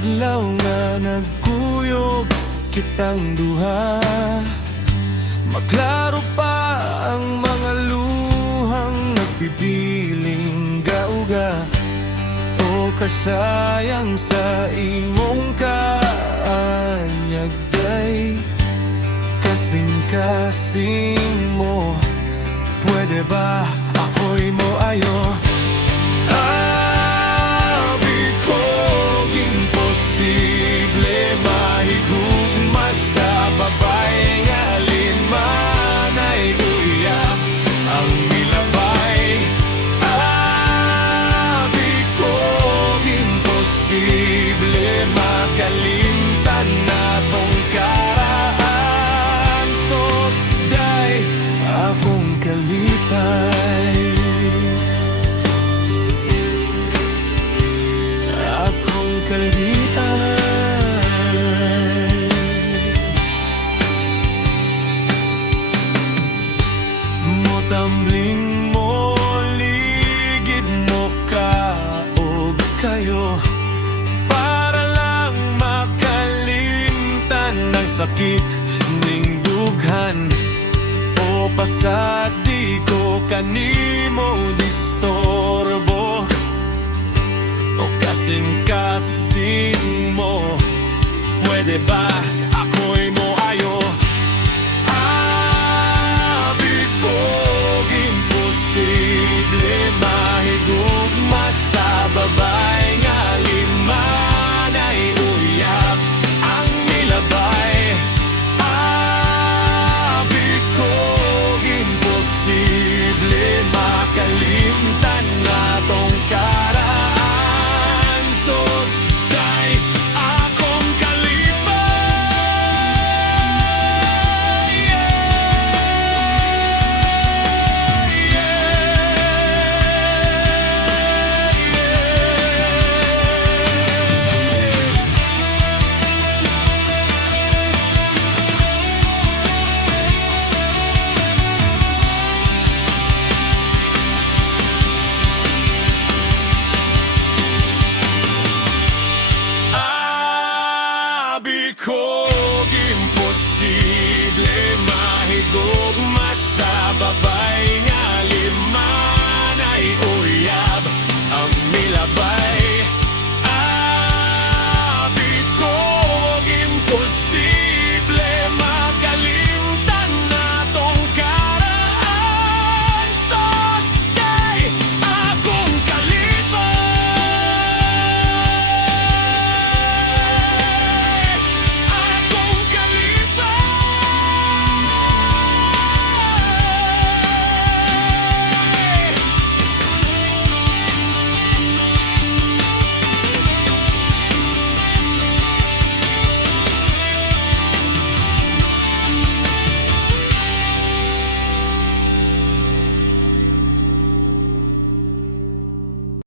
adlaw nga nagkuyog kitang duha, maklaro pa ang mga luhang nagpipiling gauga o kasayang sa imong kaanyag day. Kasing-kasing mo, pwede ba ako'y mo ayo? Abi kong imposible mahigugma sa babae nga alinman ay uyak ang milabay. Abi kong imposible makalimtan na tong karaan. Sos day akong kalipay, akong kalipay. Motambling mo, ligid mo kaog kayo para lang makalimtan ng sakit ning dughan o pasad di ko kanimo distorbo o kasing-kasing mo, pwede ba